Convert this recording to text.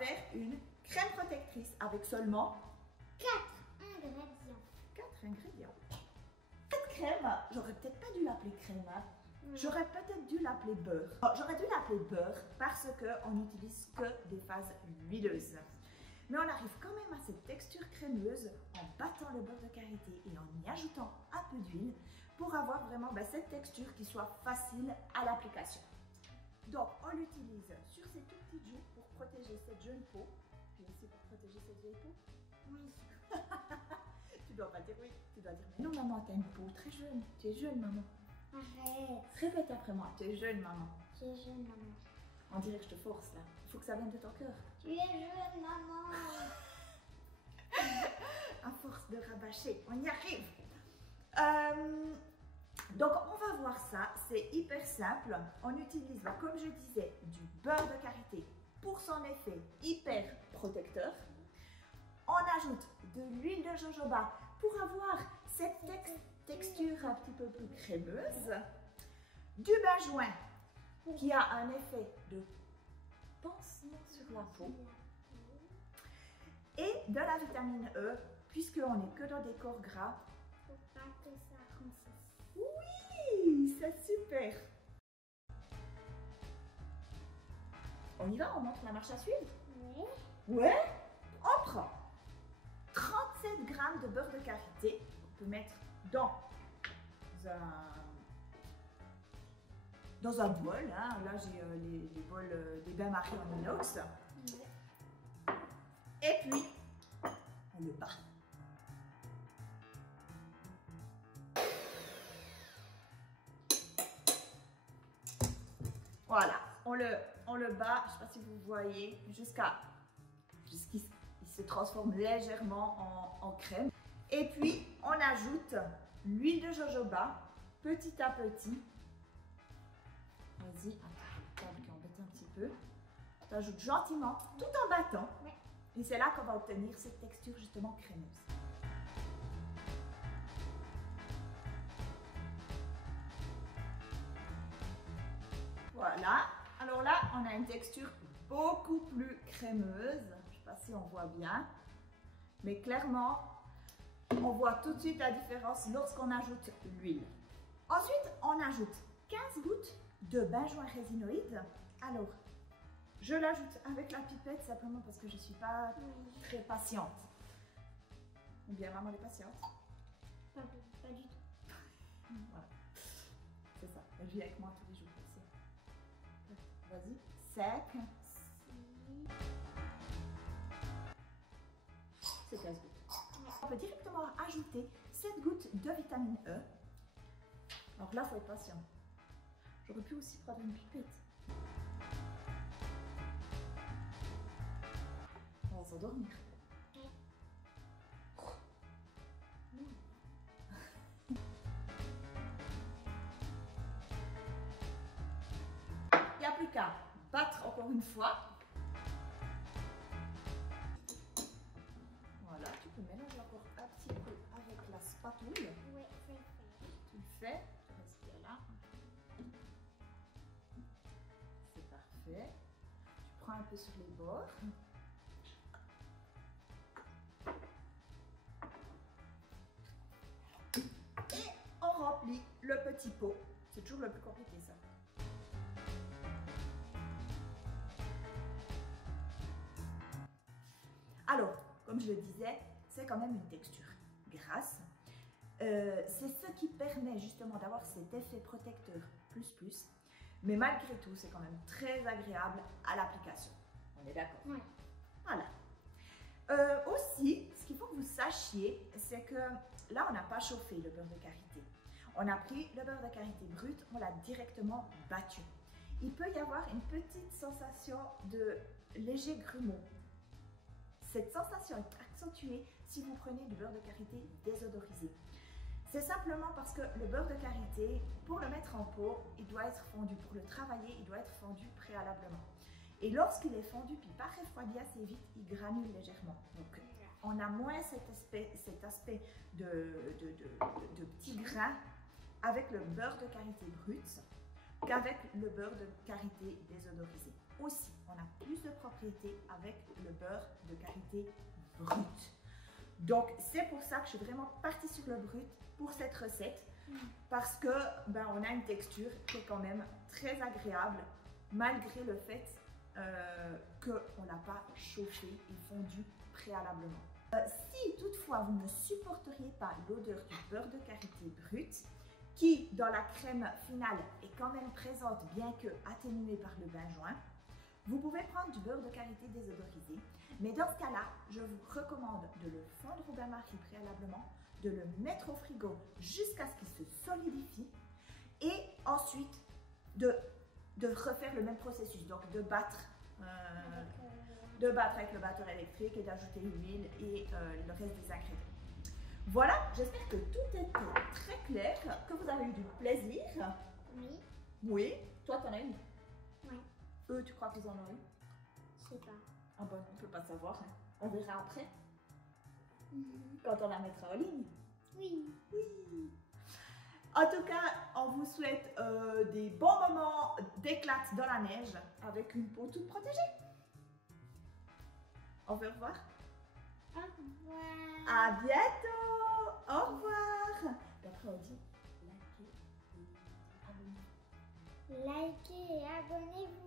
faire une crème protectrice avec seulement 4 ingrédients. 4 ingrédients. Cette crème, j'aurais peut-être pas dû l'appeler crème, hein. J'aurais peut-être dû l'appeler beurre. J'aurais dû l'appeler beurre parce qu'on n'utilise que des phases huileuses. Mais on arrive quand même à cette texture crémeuse en battant le beurre de karité et en y ajoutant un peu d'huile pour avoir vraiment cette texture qui soit facile à l'application. Donc on l'utilise sur ces tout petites joues pour protéger cette jeune peau, puis aussi pour protéger cette vieille peau. Oui. Tu dois pas dire oui, tu dois dire mais non maman, tu as une peau très jeune, tu es jeune maman. Arrête. Répète après moi, tu es jeune maman. Tu es jeune, maman. On dirait que je te force là, il faut que ça vienne de ton cœur. Tu es jeune, maman. À force de rabâcher, on y arrive. Donc on va voir ça, c'est hyper simple. On utilise, comme je disais, du beurre de karité pour son effet hyper protecteur. On ajoute de l'huile de jojoba pour avoir cette texture un petit peu plus crémeuse. Du bain-joint qui a un effet de pansement sur la peau. Et de la vitamine E, puisqu'on n'est que dans des corps gras. Faut pas que ça grossisse. Oui, c'est super. On y va, on montre la marche à suivre? Oui. Ouais. On prend 37 grammes de beurre de karité. On peut mettre dans un bol. Hein. Là, j'ai les bols des bains-maries en inox. Oui. Et puis, on le bat. Voilà, on le bat, je ne sais pas si vous voyez, jusqu'à ce qu'il se transforme légèrement en crème. Et puis, on ajoute l'huile de jojoba, petit à petit. Vas-y, attends, le câble qui embête un petit peu. Tu ajoutes gentiment, tout en battant. Oui. Et c'est là qu'on va obtenir cette texture justement crémeuse. Voilà. Alors là, on a une texture beaucoup plus crémeuse. Je ne sais pas si on voit bien. Mais clairement, on voit tout de suite la différence lorsqu'on ajoute l'huile. Ensuite, on ajoute 15 gouttes de bain-joint résinoïde. Alors, je l'ajoute avec la pipette simplement parce que je ne suis pas très patiente. Ou bien maman est patiente. Pas du tout. Voilà. C'est ça. Elle vit avec moi tous les jours aussi. Vas-y. Sec. C'est 15 gouttes. On peut directement ajouter 7 gouttes de vitamine E. Alors là, il faut être patient. J'aurais pu aussi prendre une pipette. On va s'endormir. Il n'y a plus qu'à battre encore une fois. Voilà, tu peux mélanger encore un petit peu avec la spatule. Oui, c'est fait. Tu le fais, tu restes bien là. C'est parfait. Tu prends un peu sur les bords. Et on remplit le petit pot. C'est toujours le plus compliqué ça. Alors, comme je le disais, c'est quand même une texture grasse. C'est ce qui permet justement d'avoir cet effet protecteur plus. Mais malgré tout, c'est quand même très agréable à l'application. On est d'accord? Oui. Voilà. Aussi, ce qu'il faut que vous sachiez, c'est que là, on n'a pas chauffé le beurre de karité. On a pris le beurre de karité brut, on l'a directement battu. Il peut y avoir une petite sensation de léger grumeau. Cette sensation est accentuée si vous prenez du beurre de karité désodorisé. C'est simplement parce que le beurre de karité, pour le mettre en pot, il doit être fondu. Pour le travailler, il doit être fondu préalablement. Et lorsqu'il est fondu, puis pas refroidi assez vite, il granule légèrement. Donc, on a moins cet aspect de petits grains avec le beurre de karité brut qu'avec le beurre de karité désodorisé. aussi. On a plus de propriétés avec le beurre de karité brut. Donc, c'est pour ça que je suis vraiment partie sur le brut pour cette recette. Parce que on a une texture qui est quand même très agréable, malgré le fait qu'on n'a pas chauffé et fondu préalablement. Si toutefois vous ne supporteriez pas l'odeur du beurre de karité brut, qui dans la crème finale est quand même présente bien que atténuée par le bain joint, vous pouvez prendre du beurre de karité désodorisé, mais dans ce cas-là, je vous recommande de le fondre au bain-marie préalablement, de le mettre au frigo jusqu'à ce qu'il se solidifie et ensuite de refaire le même processus, donc de battre avec le batteur électrique et d'ajouter l'huile et le reste des ingrédients. Voilà, j'espère que tout était très clair, que vous avez eu du plaisir. Oui. Oui, toi t'en as eu? Oui. Eux, tu crois qu'ils en ont eu? Je sais pas. Ah bon, on ne peut pas savoir, hein. On verra après, quand on la mettra en ligne. Oui. Oui. En tout cas, on vous souhaite des bons moments d'éclat dans la neige avec une peau toute protégée. Au revoir. Au revoir. À bientôt. Au revoir. D'après on dit Likez et abonnez-vous. Likez et abonnez-vous.